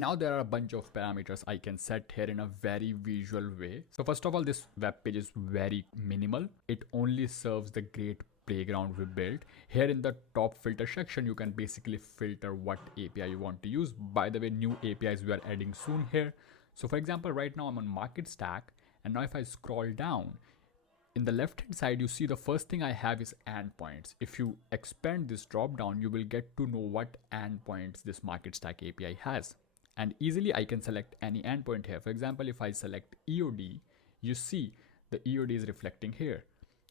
Now there are a bunch of parameters I can set here in a very visual way. So first of all, this web page is very minimal. It only serves the great playground we built. Here in the top filter section, you can basically filter what API you want to use. By the way, new APIs we are adding soon here. So for example, right now I'm on market stack, and now if I scroll down, in the left hand side, you see the first thing I have is endpoints. If you expand this drop down, you will get to know what endpoints this market stack API has. And easily I can select any endpoint here. For example, if I select EOD, you see the EOD is reflecting here.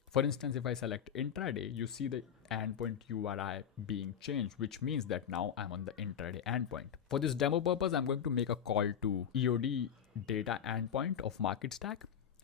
For instance, if I select intraday, you see the endpoint URI being changed, which means that now I'm on the intraday endpoint. For this demo purpose, I'm going to make a call to EOD data endpoint of market stack.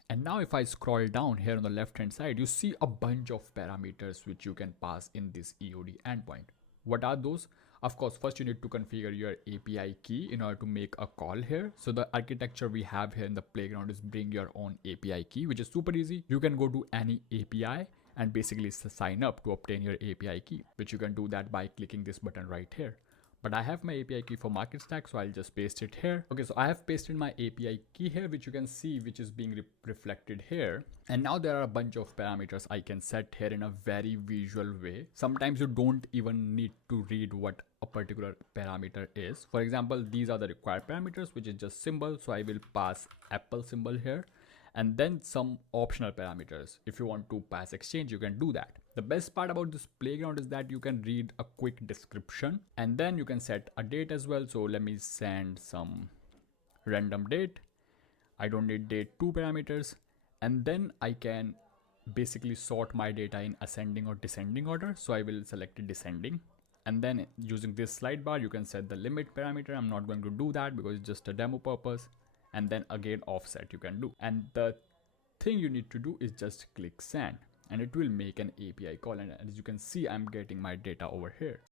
And now if I scroll down here on the left hand side, you see a bunch of parameters which you can pass in this EOD endpoint. What are those? Of course, first you need to configure your API key in order to make a call here. So the architecture we have here in the playground is bring your own API key, which is super easy. You can go to any API and basically sign up to obtain your API key, which you can do that by clicking this button right here. But I have my API key for market stack, so I'll just paste it here. Okay, so I have pasted my API key here, which you can see, which is being reflected here. And now there are a bunch of parameters I can set here in a very visual way. Sometimes you don't even need to read what a particular parameter is. For example, these are the required parameters, which is just symbol. So I will pass Apple symbol here, and then some optional parameters. If you want to pass exchange, you can do that. The best part about this playground is that you can read a quick description, and then you can set a date as well. So let me send some random date. I don't need date 2 parameters, and then I can basically sort my data in ascending or descending order. So I will select descending, and then using this slide bar, you can set the limit parameter. I'm not going to do that because it's just a demo purpose. And then again offset you can do, and the thing you need to do is just click send, and it will make an API call. And as you can see, I'm getting my data over here.